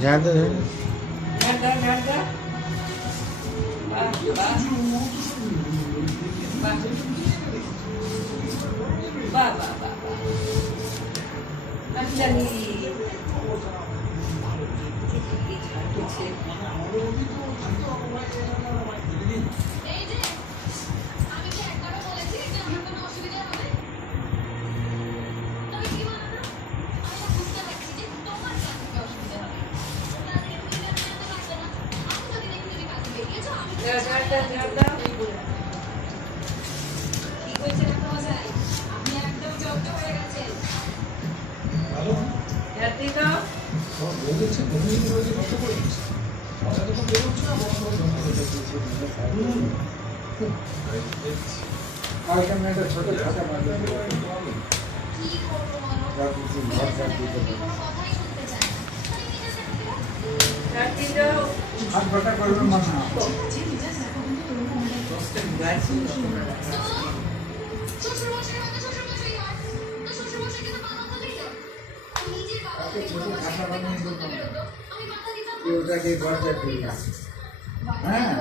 ঝাড় দে ঝাড় দা বাহ বাহ বাহ বাহ বাহ জানি ছোট খাতা হাত বাটা করবে মনে হয় খাতা বানিয়ে ওটাকে দরজা খুলে হ্যাঁ